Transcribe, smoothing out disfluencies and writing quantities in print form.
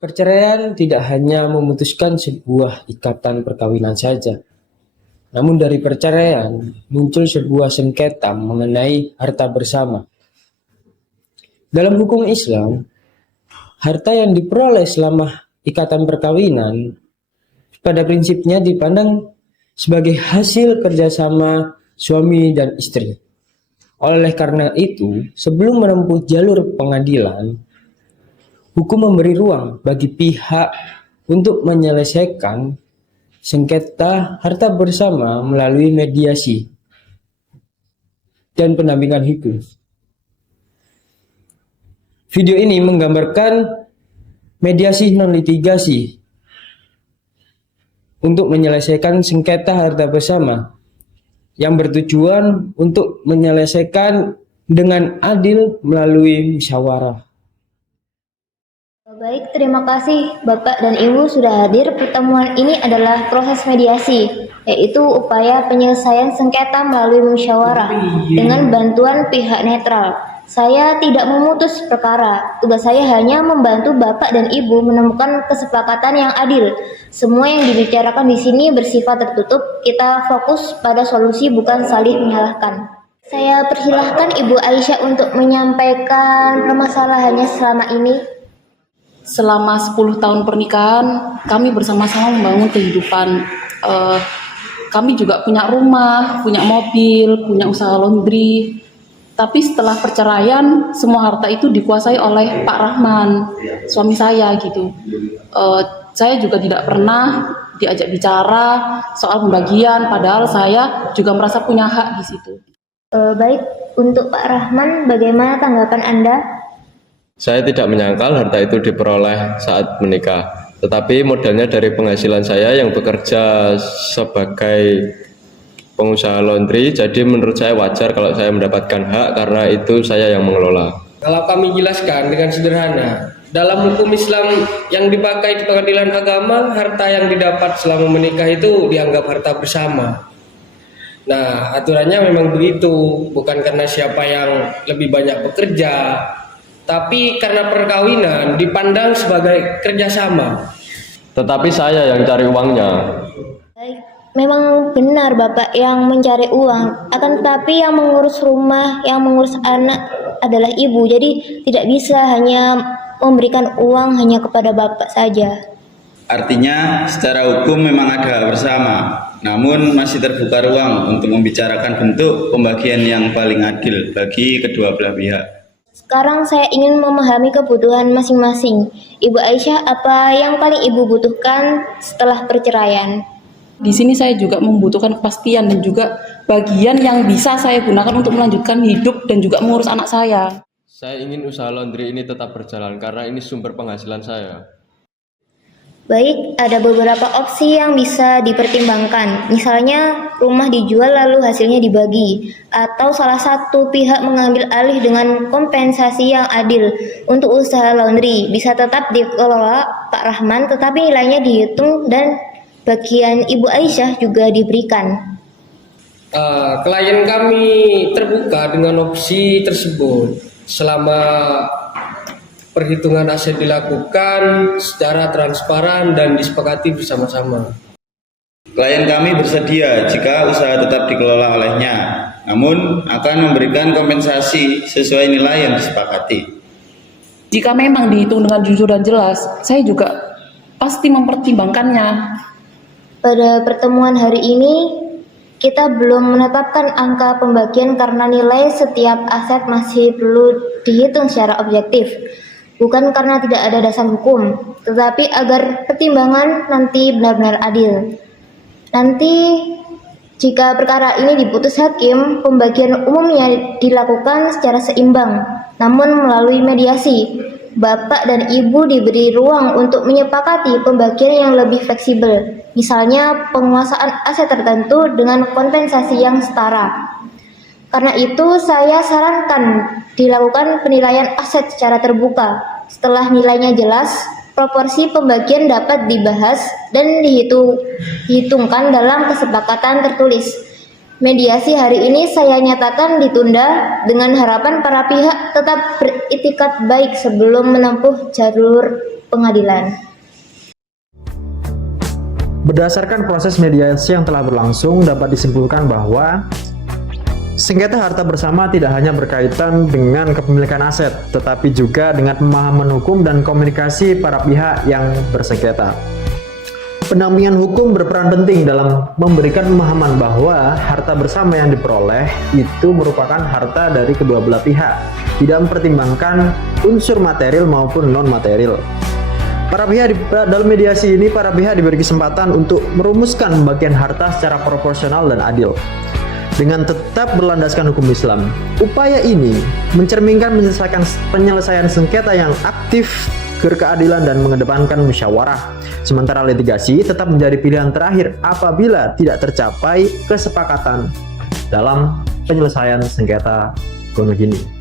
Perceraian tidak hanya memutuskan sebuah ikatan perkawinan saja, namun dari perceraian muncul sebuah sengketa mengenai harta bersama. Dalam hukum Islam, harta yang diperoleh selama ikatan perkawinan pada prinsipnya dipandang sebagai hasil kerjasama suami dan istri. Oleh karena itu, sebelum menempuh jalur pengadilan, hukum memberi ruang bagi pihak untuk menyelesaikan sengketa harta bersama melalui mediasi dan pendampingan hukum. Video ini menggambarkan mediasi non-litigasi untuk menyelesaikan sengketa harta bersama yang bertujuan untuk menyelesaikan dengan adil melalui musyawarah. Baik, terima kasih Bapak dan Ibu sudah hadir. Pertemuan ini adalah proses mediasi, yaitu upaya penyelesaian sengketa melalui musyawarah dengan bantuan pihak netral. Saya tidak memutus perkara, tugas saya hanya membantu Bapak dan Ibu menemukan kesepakatan yang adil. Semua yang dibicarakan di sini bersifat tertutup, kita fokus pada solusi bukan saling menyalahkan. Saya persilahkan Ibu Aisyah untuk menyampaikan permasalahannya selama ini. Selama 10 tahun pernikahan, kami bersama-sama membangun kehidupan. Kami juga punya rumah, punya mobil, punya usaha laundry. Tapi setelah perceraian, semua harta itu dikuasai oleh Pak Rahman, suami saya gitu. Saya juga tidak pernah diajak bicara soal pembagian, padahal saya juga merasa punya hak di situ. Baik, untuk Pak Rahman, bagaimana tanggapan Anda? Saya tidak menyangkal harta itu diperoleh saat menikah, tetapi modalnya dari penghasilan saya yang bekerja sebagai pengusaha laundry, jadi menurut saya wajar kalau saya mendapatkan hak karena itu saya yang mengelola. Kalau kami jelaskan dengan sederhana, dalam hukum Islam yang dipakai di pengadilan agama, harta yang didapat selama menikah itu dianggap harta bersama. Nah, aturannya memang begitu, bukan karena siapa yang lebih banyak bekerja, tapi karena perkawinan dipandang sebagai kerjasama. Tetapi saya yang cari uangnya. Baik, memang benar Bapak yang mencari uang, akan tetapi yang mengurus rumah, yang mengurus anak adalah Ibu. Jadi tidak bisa hanya memberikan uang hanya kepada Bapak saja. Artinya secara hukum memang ada hak bersama, namun masih terbuka ruang untuk membicarakan bentuk pembagian yang paling adil bagi kedua belah pihak. Sekarang saya ingin memahami kebutuhan masing-masing. Ibu Aisyah, apa yang paling Ibu butuhkan setelah perceraian? Di sini saya juga membutuhkan kepastian dan juga bagian yang bisa saya gunakan untuk melanjutkan hidup dan juga mengurus anak saya. Saya ingin usaha laundry ini tetap berjalan karena ini sumber penghasilan saya. Baik, ada beberapa opsi yang bisa dipertimbangkan. Misalnya, rumah dijual lalu hasilnya dibagi, atau salah satu pihak mengambil alih dengan kompensasi yang adil. Untuk usaha laundry bisa tetap dikelola Pak Rahman, tetapi nilainya dihitung dan bagian Ibu Aisyah juga diberikan. Klien kami terbuka dengan opsi tersebut selama perhitungan aset dilakukan secara transparan dan disepakati bersama-sama. Klien kami bersedia jika usaha tetap dikelola olehnya, namun akan memberikan kompensasi sesuai nilai yang disepakati. Jika memang dihitung dengan jujur dan jelas, saya juga pasti mempertimbangkannya. Pada pertemuan hari ini, kita belum menetapkan angka pembagian karena nilai setiap aset masih perlu dihitung secara objektif. Bukan karena tidak ada dasar hukum, tetapi agar pertimbangan nanti benar-benar adil. Nanti jika perkara ini diputus hakim, pembagian umumnya dilakukan secara seimbang, namun melalui mediasi. Bapak dan Ibu diberi ruang untuk menyepakati pembagian yang lebih fleksibel, misalnya penguasaan aset tertentu dengan kompensasi yang setara. Karena itu saya sarankan dilakukan penilaian aset secara terbuka. Setelah nilainya jelas, proporsi pembagian dapat dibahas dan dihitungkan dalam kesepakatan tertulis. Mediasi hari ini saya nyatakan ditunda dengan harapan para pihak tetap beritikat baik sebelum menempuh jalur pengadilan. Berdasarkan proses mediasi yang telah berlangsung, dapat disimpulkan bahwa sengketa harta bersama tidak hanya berkaitan dengan kepemilikan aset, tetapi juga dengan pemahaman hukum dan komunikasi para pihak yang bersengketa. Pendampingan hukum berperan penting dalam memberikan pemahaman bahwa harta bersama yang diperoleh itu merupakan harta dari kedua belah pihak, tidak mempertimbangkan unsur material maupun non-material. Dalam mediasi ini, para pihak diberi kesempatan untuk merumuskan pembagian harta secara proporsional dan adil dengan tetap berlandaskan hukum Islam. Upaya ini mencerminkan penyelesaian sengketa yang aktif, berkeadilan, dan mengedepankan musyawarah. Sementara litigasi tetap menjadi pilihan terakhir apabila tidak tercapai kesepakatan dalam penyelesaian sengketa gonogini.